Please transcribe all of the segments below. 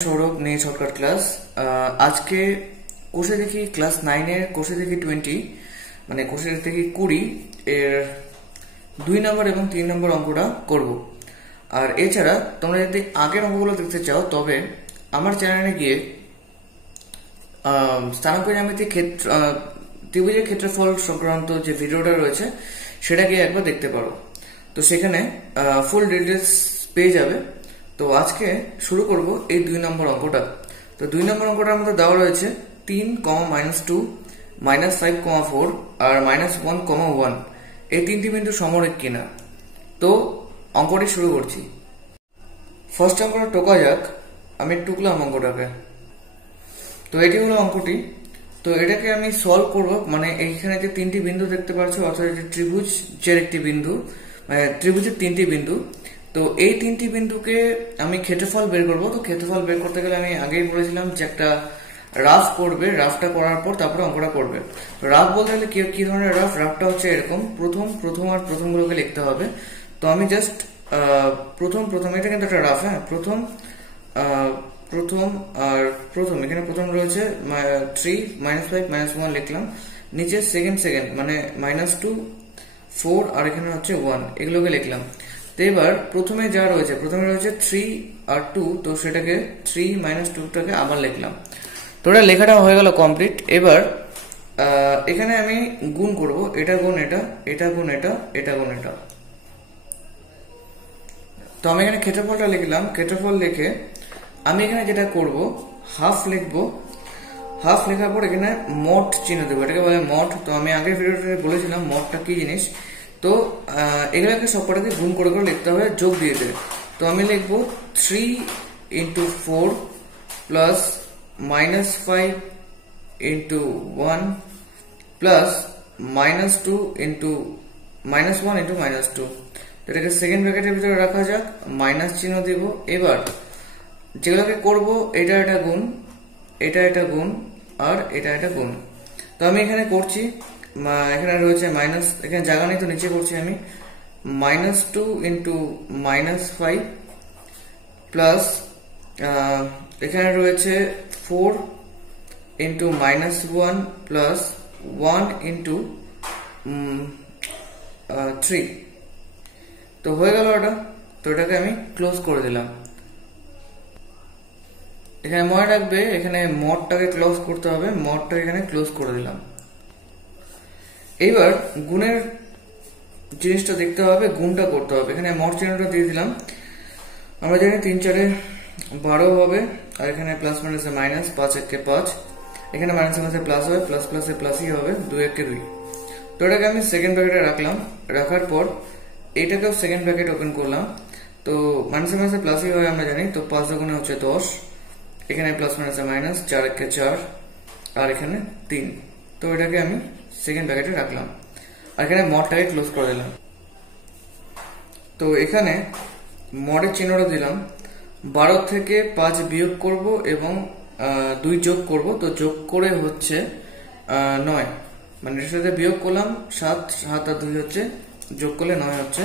সৌরভ নেই shortcut class. আজকে কোষে দেখি ক্লাস 9 এর কোষে দেখি 20 মানে কোষে দেখি 20 এর 2 নম্বর এবং 3 নম্বর অঙ্কটা করব। আর এছাড়া তোমরা যদি আগের অঙ্কগুলো দেখতে চাও তবে আমার চ্যানেলে গিয়ে স্থানাঙ্ক জ্যামিতিক ক্ষেত্র ত্রিভুজের ক্ষেত্রফল সংক্রান্ত যে ভিডিওটা রয়েছে সেটা গিয়ে একবার দেখতে পারো। তো সেখানে ফুল ডিটেলস পেয়ে যাবে। তো আজকে শুরু করব এই 2 নম্বর অঙ্কটা। তো 2 নম্বর অঙ্কটার মধ্যে দেওয়া রয়েছে 3, -2, -5, 4 আর -1, 1 এই তিনটি বিন্দু সমরেখ কিনা। তো অঙ্কটি শুরু করছি। ফার্স্ট অঙ্কটা টোকা যাক। আমি টুকলাম অঙ্কটাকে। তো এটি হলো অঙ্কটি। তো এটাকে আমি সলভ করব, মানে এইখানে যে তিনটি বিন্দু দেখতে পাচ্ছ অর্থাৎ ত্রিভুজের একটি বিন্দু, মানে ত্রিভুজের তিনটি বিন্দু। তো এই তিনটি বিন্দুকে আমি ক্ষেত্রফল বের করব। তো ক্ষেত্রফল বের করতে গেলে আমি আগেই বলেছিলাম যে একটা রাফ করবে, রাফটা করার পর তারপরে অঙ্কটা করবে। রাফ বলতে গেলে কি ধরনের রাফ? রাফটা হচ্ছে এরকম, প্রথম আর প্রথমগুলোকে লিখতে হবে। তো আমি জাস্ট প্রথম এটা কিন্তু একটা রাফ, হ্যাঁ, প্রথম আর প্রথম এখানে প্রথম রয়েছে 3, -5, -1 লিখলাম। নিচে সেকেন্ড মানে -2, 4 আর এখানে হচ্ছে 1 এগুলোকে লিখলাম। তো এবার প্রথমে রয়েছে 3 আর 2, তো সেটাকে 3 - 2টাকে আবার লিখলাম। তো এটা লেখাটা হয়ে গেল কমপ্লিট। এবার এখানে আমি গুণ করব, এটা গুণ এটা, এটা গুণ এটা, এটা গুণ এটা। তো আমি এখানে ক্ষেত্রফলটা লিখলাম। ক্ষেত্রফল লিখে আমি এখানে যেটা করব হাফ লিখবো। হাফ লেখার পর এখানে মড চিহ্ন দেবো, এটাকে বলে মড। তো আমি আগের ভিডিওতে বলেছিলাম মডটা কি জিনিস। তো এগুলোকে সবকটাকে গুণ করে লিখতে হবে, যোগ দিয়ে দেবে। তো আমি লিখবো 3 × 4 প্লাস -5 × 1 প্লাস -2 × -1 × -2। এটাকে সেকেন্ড ব্র্যাকেটের ভিতরে রাখা যাক, মাইনাস চিহ্ন দেব। এবার যেগুলোকে করব এটা গুণ, এটা গুণ আর এটা গুণ। তো আমি এখানে করছি, এখানে রয়েছে মাইনাস, এখানে জায়গা নেই তো নিচে করছি আমি -2 × -5 প্লাস এখানে রয়েছে 4 × -1 প্লাস 1 × 3। তো হয়ে গেল এটা। তো এটাকে আমি ক্লোজ করে দিলাম। এখানে মনে রাখবে এখানে মডটাকে ক্লোজ করতে হবে, মডটা এখানে ক্লোজ করে দিলাম। এইবার গুণের জিনিসটা দেখতে হবে, গুণটা করতে হবে। এখানে মড চিহ্নটা দিয়ে দিলাম। আমরা জানি 3 × 4 = 12 হবে, আর এখানে প্লাস মাইনাসে মাইনাস, 5 × 1 = 5, এখানে মাইনাসে মাইনাসে প্লাস হবে, প্লাস প্লাসে প্লাসই হবে, 2 × 1 = 2। তো এটাকে আমি সেকেন্ড ব্র্যাকেটে রাখলাম। রাখার পর এটাকেও সেকেন্ড ব্র্যাকেট ওপেন করলাম। তো মাইনাসে মাইনাসে প্লাসই হয় আমরা জানি। তো 5 × 2 হচ্ছে 10, এখানে প্লাস মাইনাসে মাইনাস, 4 × 1 = 4 আর এখানে 3। তো এটাকে আমি সেকেন্ড ব্র্যাকেটে রাখলাম আর এখানে মডটাকে ক্লোজ করে দিলাম। তো এখানে মডের চিহ্নটা দিলাম। 12 থেকে 5 বিয়োগ করব এবং 2 যোগ করব। তো যোগ করে হচ্ছে 9, মানে এর সাথে বিয়োগ করলাম 7 আর 2 হচ্ছে, যোগ করলে 9 হচ্ছে।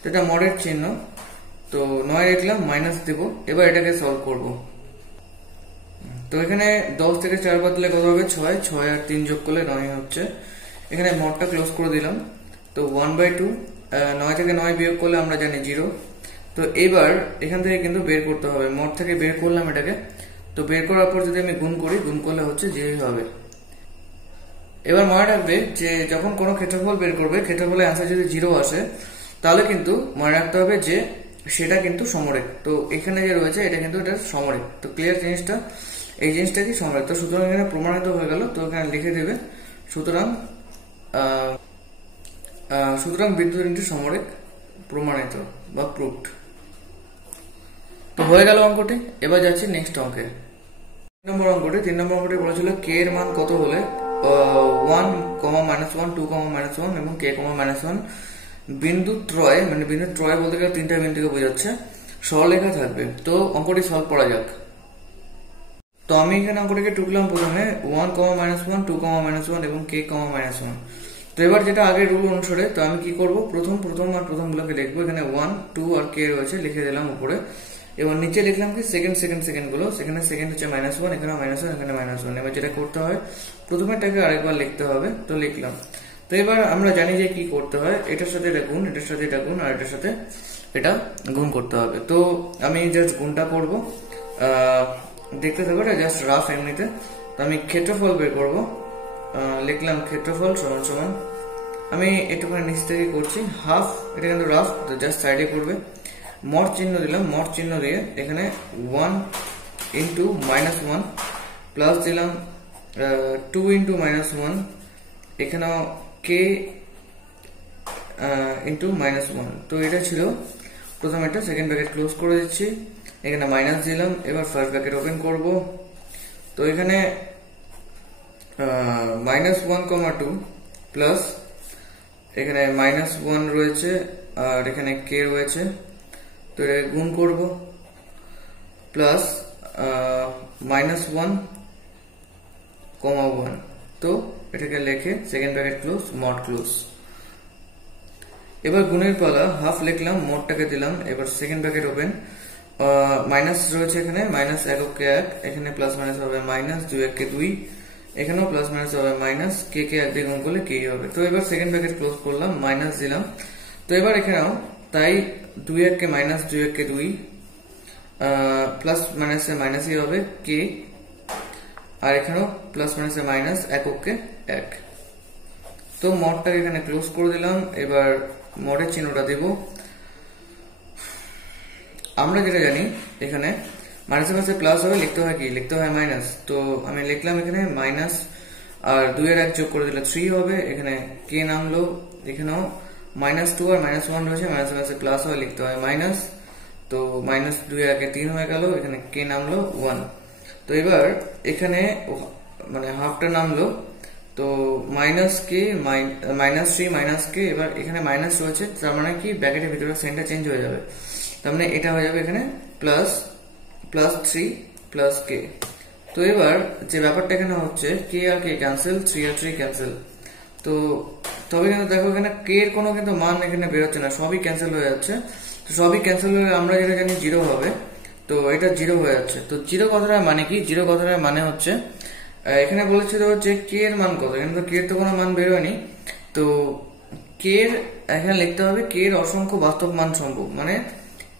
তো এটা মডের চিহ্ন। তো 9 লিখলাম, মাইনাস দেব। এবার এটাকে সলভ করব। তো এখানে 10 থেকে 4 বাদ দিলে কত হবে? 6 আর 3 যোগ করলে 9 হচ্ছে। এখানে মডটা ক্লোজ করে দিলাম। তো 1/2, 9 থেকে 9 বিয়োগ করলে আমরা জানি 0। তো এবার এখান থেকে কিন্তু বের করতে হবে, মড থেকে বের করলাম এটাকে। তো বের করার পর যদি আমি গুণ করি, গুণ করলে হচ্ছে 0 হবে। এবার মনে রাখবে যে যখন কোনো ক্ষেত্রফল বের করবে, ক্ষেত্রফলের অ্যান্সার যদি 0 আসে তাহলে কিন্তু মনে রাখতে হবে যে সেটা কিন্তু সমরেখ। তো এখানে যে রয়েছে এটা কিন্তু এটা সমরেখ। তো ক্লিয়ার জিনিসটা, এই জিনিসটা কি সমরেখ। তো সুতরাং এখানে প্রমাণিত হয়ে গেল। তো এখানে লিখে দেবে সুতরাং বিন্দু তিনটি সমরেখ প্রমাণিত বা প্রুভড। তো হয়ে গেল অঙ্কটি। এবার যাচ্ছি নেক্সট অঙ্কে। 3 নম্বর অঙ্কটি বলেছিল কে এর মান কত হলে 1, -1, 2, -1 এবং k, -1 বিন্দু ত্রয়, মানে বিন্দু ত্রয় বলতে গেলে 3টা বিন্দুকে বোঝাচ্ছে, সরলরেখা থাকবে। তো অঙ্কটি সলভ করা যাক। তো আমি এখানে অঙ্কটিকে টুকলাম। প্রথমে 1, -1, 2, -1 এবং k, -1। তো এবার যেটা আগের রুল অনুসারে, তো আমি কি করব, প্রথম আর প্রথমগুলোকে লিখবো। এখানে 1, 2 আর k রয়েছে, লিখে দিলাম উপরে। এবার নিচে লিখলাম কি সেকেন্ড গুলো, সেখানে সেকেন্ড হচ্ছে -1, এখানে -1, এখানে -1। এবার যেটা করতে হয় প্রথমেরটাকে আরেকবার লিখতে হবে, তো লিখলাম। তো এবার আমরা জানি যে কি করতে হয়, এটার সাথে এটা গুণ, এটার সাথে এটা গুণ, আর এটার সাথে এটা গুণ করতে হবে। তো আমি জাস্ট গুণটা করব, দেখতে থাকো, এটা জাস্ট রাফ এমনিতে। তো আমি ক্ষেত্রফল বের করবো, লিখলাম ক্ষেত্রফল সমান সমান, আমি একটুখানি নিচ থেকে করছি হাফ, এটা কিন্তু রাফ, তো জাস্ট সাইডে করবে, মড চিহ্ন দিলাম, মড চিহ্ন দিয়ে এখানে 1 ইন্টু -1 প্লাস দিলাম 2 ইন্টু -1, এখানেও কে ইন্টু -1। তো এটা ছিল প্রথম, এটা সেকেন্ড ব্র্যাকেট ক্লোজ করে দিচ্ছি, এখানে মাইনাস দিলাম। এবার ফার্স্ট ব্র্যাকেট ওপেন করব, তো এখানে -1, 2 প্লাস এখানে -1 রয়েছে আর এখানে কে রয়েছে, তো এটাকে গুণ করব, প্লাস -1, 1। তো এটাকে লিখে second bracket close, mod close. এবার গুণের পালা, হাফ লিখলাম, মডটাকে দিলাম, এবার সেকেন্ড ব্র্যাকেট ওপেন, মাইনাস রয়েছে এখানে, -1 কে 1, এখানে প্লাস মাইনাস হবে -2 কে 2, এখানেও প্লাস মাইনাস হবে মাইনাস, কে 1 দিয়ে গুণ করলে কে হবে। তো এবার সেকেন্ড ব্র্যাকেট ক্লোজ করলাম, মাইনাস দিলাম। তো এবার এখানেও তাই 2 কে -2 কে 2, প্লাস মাইনাসে মাইনাসই হবে কে, আর এখানেও প্লাস মাইনাসে মাইনাস, 1 কে 1। তো মডটাকে এখানে ক্লোজ করে দিলাম। এবার মডের চিহ্নটা দেব, আমরা যেটা জানি এখানে মাইনাসের পাশে প্লাস হবে, লিখতে হয় কি, লিখতে হয় মাইনাস। তো আমি লিখলাম এখানে মাইনাস, আর 2 এর 1 যোগ করে দিলে 3 হবে, এখানে কে নামলো, এখানেও -2 আর -1 রয়েছে, মাইনাসের পাশে প্লাস হয়, লিখতে হয় মাইনাস। তো -2 এর 1 3 হয়ে গেল, এখানে কে নামলো 1। তো এবার এখানে মানে হাফটা নামলো, তো -3 -কে, এবার এখানে মাইনাস রয়েছে, তার মানে কি ব্র্যাকেটের ভিতরে সাইনটা চেঞ্জ হয়ে যাবে, তার মানে এটা হয়ে যাবে এখানে +3 প্লাস কে। তো এবার যে ব্যাপারটা এখানে হচ্ছে, কে আর কে ক্যান্সেল, 3 আর 3 ক্যান্সেল। তো তবে কিন্তু দেখো এখানে কে এর কোনো কিন্তু মান এখানে বেরোচ্ছে না, সবই ক্যান্সেল হয়ে যাচ্ছে। তো সবই ক্যান্সেল হয়ে আমরা যেটা জানি 0 হবে, তো এটা 0 হয়ে যাচ্ছে। তো 0 কথাটার মানে কি, 0 কথাটার মানে হচ্ছে এখানে বলেছিল যে কে এর মান কত, এখানে তো কে এর তো কোনো মান বেরোয়নি। তো কে এর এখানে লিখতে হবে কে এর অসংখ্য বাস্তব মান সম্ভব, মানে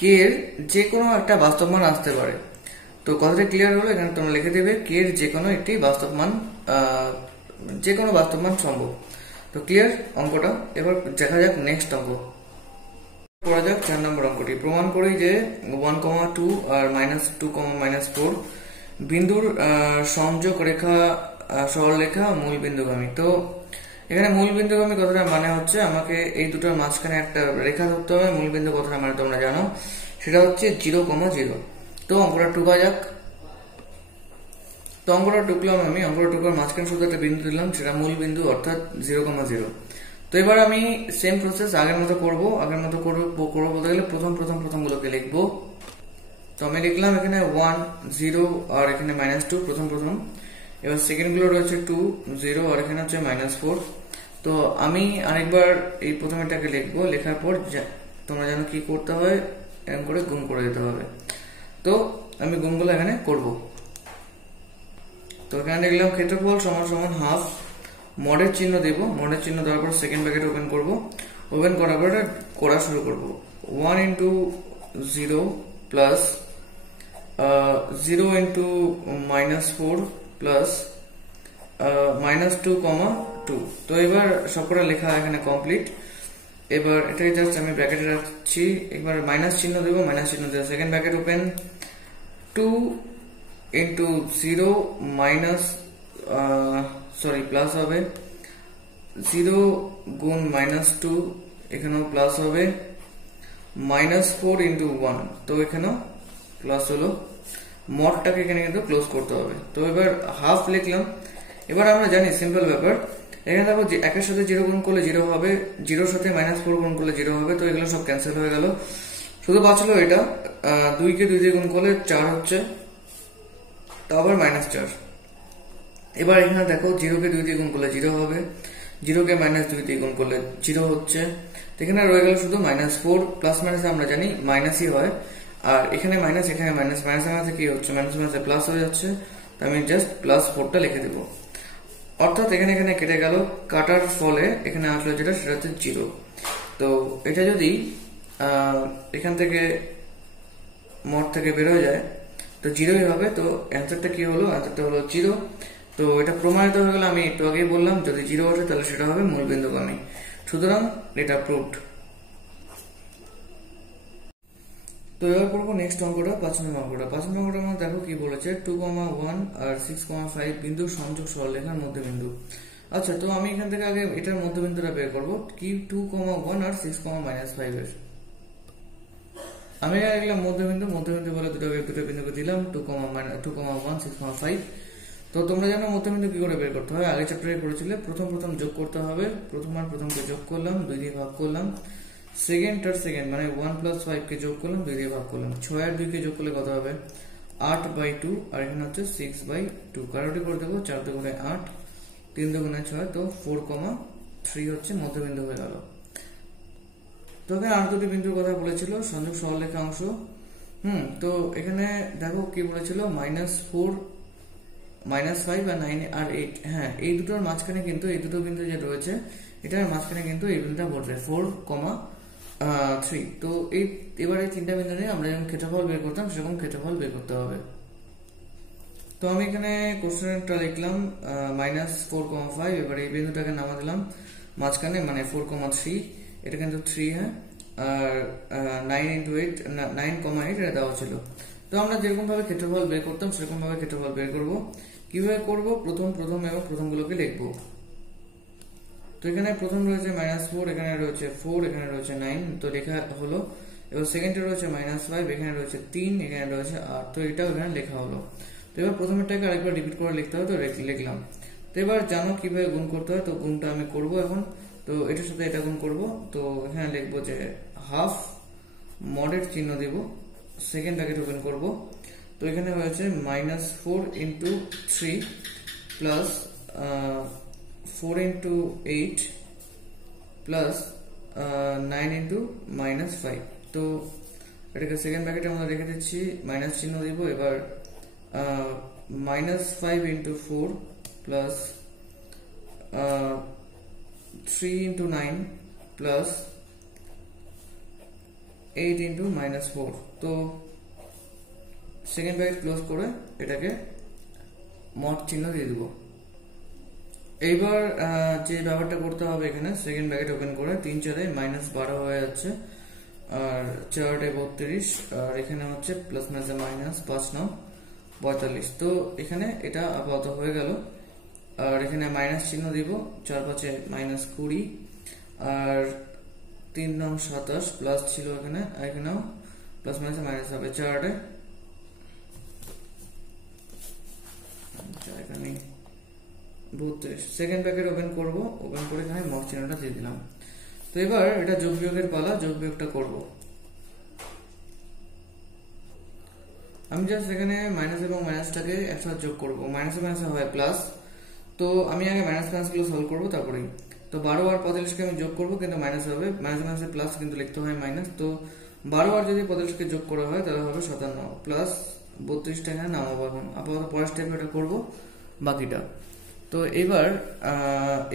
কে এর যে কোনো একটা বাস্তব মান আসতে পারে। তো কথাটা ক্লিয়ার হলো, এখানে তোমরা লিখে দেবে কে এর যে কোনো একটি বাস্তব মান, যে কোনো বাস্তব মান সম্ভব। তো ক্লিয়ার অঙ্কটা। এবার দেখা যাক নেক্সট অঙ্ক করা যাক। 4 নম্বর অঙ্কটি প্রমাণ করি যে 1, 2 আর -2, -4 বিন্দুর সংযোগ রেখা সরলরেখা মূল বিন্দুগামী। তো এখানে মূল বিন্দুগামী কথাটা মানে হচ্ছে আমাকে এই দুটোর মাঝখানে একটা রেখা ধরতে হবে। মূল বিন্দু কথাটা মানে তোমরা জানো, সেটা হচ্ছে 0, 0। তো অঙ্কটা টুকা যাক। তো অঙ্কটা টুকলাম আমি, অঙ্কটা টুকার মাঝখানে শুধু একটা বিন্দু দিলাম, সেটা মূল বিন্দু অর্থাৎ 0, 0। তো এবার আমি সেম প্রসেস আগের মতো করব বলতে গেলে প্রথম গুলোকে লিখবো। তো আমি লিখলাম এখানে 1, 0 আর এখানে -2 প্রথম। এবার সেকেন্ড গুলো রয়েছে 2, 0 আর এখানে হচ্ছে -4। তো আমি আরেকবার এই প্রথমেটাকে লিখবো, লেখার পর তোমরা জানো কি করতে হয়, এরকম করে গুণ করে দিতে হবে। তো আমি গুণগুলো এখানে করব। তো এখানে লিখলাম ক্ষেত্রফল সমান সমান হাফ, মডের চিহ্ন দেব, মডের চিহ্ন দেওয়ার পর সেকেন্ড ব্র্যাকেট ওপেন করব, ওপেন করার পর করা শুরু করব। 1 ইন্টু 0 প্লাস 0 ইন্টু -4 প্লাস -2, 2। তো এবার সবকটা লেখা এখানে কমপ্লিট। এবার এটাই জাস্ট আমি ব্র্যাকেটে রাখছি, এবার মাইনাস চিহ্ন দেবো, second bracket open, 2 into 0 plus হবে 0 গুণ -2, এখানেও প্লাস হবে -4 ইন্টু 1। তো এখানেও প্লাস হলো, মডটাকে এখানে কিন্তু ক্লোজ করতে হবে। তো এবার হাফ লিখলাম। এবার আমরা জানি সিম্পল ব্যাপার, এখানে দেখো যে 1 এর সাথে 0 গুণ করলে 0 হবে, 0 এর সাথে -4 গুণ করলে 0 হবে। তো এগুলো সব ক্যান্সেল হয়ে গেল, শুধু বাঁচলো এটা 2 কে 2 দিয়ে গুণ করলে 4 হচ্ছে, তারপর -4। এবার এখানে দেখো 0 কে 2 দিয়ে গুণ করলে 0 হবে, 0 কে -2 দিয়ে গুণ করলে 0 হচ্ছে। এখানে রয়ে গেল শুধু -4, প্লাস মাইনাস আমরা জানি মাইনাসই হয়, আর এখানে মাইনাস, এখানে মাইনাস, মাইনাসের মাঝে কি হচ্ছে, মাইনাসের মাঝে প্লাস হয়ে যাচ্ছে, তো আমি জাস্ট +4টা লিখে দেবো। অর্থাৎ এখানে এখানে কেটে গেল, কাটার ফলে এখানে আসলে যেটা সেটা হচ্ছে 0। তো এটা যদি এখান থেকে মড থেকে বের হয়ে যায় তো 0ই হবে। তো অ্যান্সারটা কি হলো, অ্যান্সারটা হলো 0। তো এটা প্রমাণিত হয়ে গেল, আমি একটু আগেই বললাম যদি 0 ওঠে তাহলে সেটা হবে মূলবিন্দুগামী। সুতরাং এটা প্রুভড। তো এবার করবো নেক্সট অঙ্কটা, 5 নম্বর অঙ্কটা। 5 নম্বর অঙ্কটার মধ্যে দেখো কি বলেছে, 2,1 আর 6,5 বিন্দুর সংযোগ সরলরেখার মধ্যবিন্দু। আচ্ছা, তো আমি এখান থেকে আগে এটার মধ্যবিন্দুটা বের করবো, কি 2,1 আর 6,-5 এর। আমি লিখলাম মধ্যবিন্দু, মধ্যবিন্দু বলে দুটো বিন্দুকে দিলাম 2,1 6,5। তো তোমরা জানো মধ্যবিন্দু কি করে বের করতে হয়, আগে চ্যাপ্টারে পড়েছিলে। প্রথম যোগ করতে হবে, প্রথম আর প্রথমকে যোগ করলাম, 2 দিয়ে ভাগ করলাম। সেকেন্ড আর সেকেন্ড মানে 1 + 5 কে যোগ করলাম, 2 দিয়ে ভাগ করলাম। 6 আর 2 কে যোগ করলে কত হবে, 8/2। আর এখানে হচ্ছে 6/2, কারোটি করে দেবো, 4 দুগুণে 8, 3 দুগুণে 6, তো 4,3 হচ্ছে মধ্যবিন্দু হয়ে গেল। তো এখানে আর দুটি বিন্দুর কথা বলেছিল, সংযোগ সরলরেখা অংশ। তো এখানে দেখো কি বলেছিল, -4, -5 আর 9 আর 8। হ্যাঁ, এই দুটোর মাঝখানে কিন্তু এই দুটো বিন্দু যে রয়েছে এটার মাঝখানে কিন্তু এই বিন্দুটা বসবে 4,3। তো এবারে তিনটা বিন্দু নিয়ে আমরা যেমন ক্ষেত্রফল বের করতাম সেরকম ক্ষেত্রফল বের করতে হবে। তো আমি এখানে কোশ্চেনটা লিখলাম -4,5। এবারে এই বিন্দুটাকে নামা দিলাম মাঝখানে, মানে 4,3। এটা কিন্তু 3, হ্যাঁ। আর 9 × 8 9,8 এটা দেওয়া ছিল। তো আমরা যেরকম ভাবে ক্ষেত্রফল বের করতাম সেরকম ভাবে ক্ষেত্রফল বের করব। কিভাবে করব, প্রথম এবং প্রথমগুলোকে লিখবো। তো এখানে প্রথম রয়েছে -4, এখানে রয়েছে 4, এখানে রয়েছে 9, তো লেখা হলো। এবার সেকেন্ডে রয়েছে -5, এখানে রয়েছে 3, এখানে রয়েছে 8, তো এটাও এখানে লেখা হলো। তো এবার প্রথমেরটাকে আরেকবার রিপিট করে লিখতে হবে, তো লিখলাম। তো এবার জানো কিভাবে গুণ করতে হয়, তো গুণটা আমি করব এখন। তো এটার সাথে এটা গুণ করব, তো এখানে লিখবো যে হাফ, মডের চিহ্ন দিব, সেকেন্ড ব্র্যাকেট ওপেন করব। তো এখানে হয়েছে -4 × 3 প্লাস 4 × 8 প্লাস 9 × -5। তো এটাকে সেকেন্ড ব্র্যাকেটের মধ্যে রেখে দিচ্ছি, মাইনাস চিহ্ন দিব। এবার -5 × 4 প্লাস 3 × 9 প্লাস 8 × -4। তো সেকেন্ড ব্র্যাকেট ক্লোজ করে এটাকে মড চিহ্ন দিয়ে দিব। এইবার যে ব্যাপারটা করতে হবে, এখানে সেকেন্ড ব্র্যাকেট ওপেন করে 3 × 4 -12 হয়ে যাচ্ছে, আর 4 × 32, আর এখানে হচ্ছে প্লাস মাইনাসে মাইনাস, 5 × 9 = 42। তো এখানে এটা আপাতত হয়ে গেল। আর এখানে মাইনাস চিহ্ন দিব, 4 × 5 = -20, আর 3 × 9 = 27, প্লাস ছিল এখানে, এখানেও প্লাস মাইনাসে মাইনাস হবে, 4 × 32। সেকেন্ড ব্র্যাকেট ওপেন করব, ওপেন করে এখানে মড চিহ্নটা দিয়ে দিলাম। তো এবার এটা যোগ বিয়োগের পালা, যোগ বিয়োগটা করব। আমি জাস্ট এখানে মাইনাস এবং মাইনাসটাকে একসাথে যোগ করব, মাইনাসে মাইনাসে হয় প্লাস। তো আমি আগে মাইনাস গুলো সলভ করবো, তারপরে তো 12 আর 45কে আমি যোগ করব, কিন্তু মাইনাস হবে, মাইনাসে মাইনাসে প্লাস কিন্তু লিখতে হয় মাইনাস। তো 12 আর যদি 45কে যোগ করা হয় তাহলে হবে 57 প্লাস 32টা এখানে নামাবো। এখন আপাতত পরের স্টেপে এটা করবো বাকিটা। তো এবার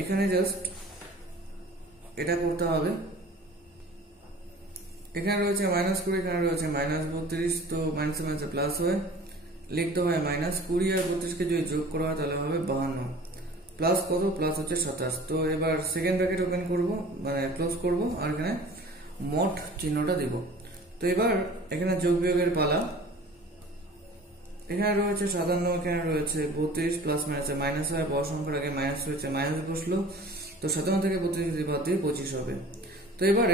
এখানে জাস্ট এটা করতে হবে। এখানে রয়েছে -20, এখানে রয়েছে -32, তো মাইনাসে মাইনাসে প্লাস হয়, লিখতে হয় -20 আর 32কে যদি যোগ করা হয় তাহলে হবে 52 প্লাস কত, প্লাস হচ্ছে 27। তো এবার সেকেন্ড ব্র্যাকেট ওপেন করব, মানে ক্লোজ করব, আর এখানে মড চিহ্নটা দেব। তো এবার এখানে যোগ বিয়োগের পালা। এখানে রয়েছে 57, এখানে রয়েছে 32, প্লাস মাইনাসে মাইনাস হয়, বড় সংখ্যার আগে মাইনাস রয়েছে, মাইনাস বসলো। তো 57 থেকে 32 যদি বাদ দিয়ে 25 হবে। তো এবার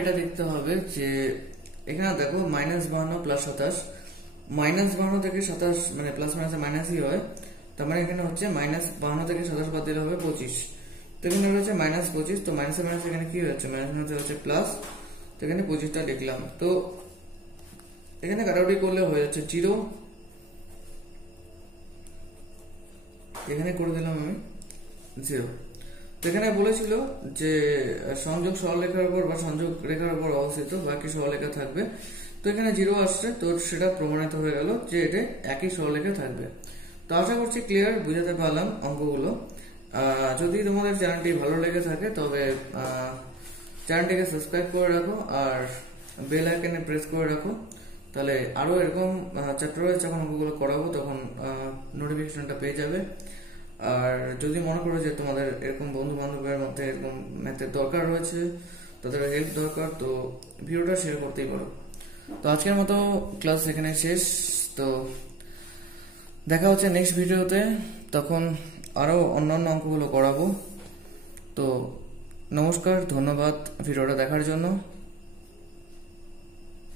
এটা দেখতে হবে যে এখানে দেখো -52 প্লাস 27, -52 থেকে 27 মানে প্লাস মাইনাসে মাইনাসই হয়, তার মানে এখানে হচ্ছে -52 থেকে 27 বাদ দিলে হবে 25। তো এখানে রয়েছে -25, তো মাইনাসে মাইনাস এখানে কি হচ্ছে, মাইনাসে হচ্ছে প্লাস, তো এখানে 25টা লিখলাম। তো এখানে কাটাকুটি করলে হয়ে যাচ্ছে 0, এখানে করে দিলাম আমি 0। তো এখানে বলেছিল যে সংযোগ সরলরেখার উপর বা সংযোগ রেখার উপর অবস্থিত, বাকি সরলরেখা থাকবে। তো এখানে 0 আসছে, তো সেটা প্রমাণিত হয়ে গেল যে এটা একই সরলরেখা থাকবে। তো আশা করছি ক্লিয়ার বুঝাতে পারলাম অঙ্কগুলো। যদি তোমাদের চ্যানেলটি ভালো লেগে থাকে তবে চ্যানেলটিকে সাবস্ক্রাইব করে রাখো আর বেল আইকনে প্রেস করে রাখো, তাহলে আরো এরকম চ্যাপ্টার ওয়াইজ যখন অঙ্কগুলো করাবো তখন নোটিফিকেশনটা পেয়ে যাবে। আর যদি মনে করো যে তোমাদের এরকম বন্ধু বান্ধবের মধ্যে এরকম ম্যাথের দরকার রয়েছে, তাদের হেল্প দরকার, তো ভিডিওটা শেয়ার করতেই পারো। তো আজকের মতো ক্লাস এখানে শেষ। তো দেখা হচ্ছে নেক্সট ভিডিওতে, তখন আরো অন্যান্য অঙ্কগুলো করাবো। তো নমস্কার, ধন্যবাদ ভিডিওটা দেখার জন্য।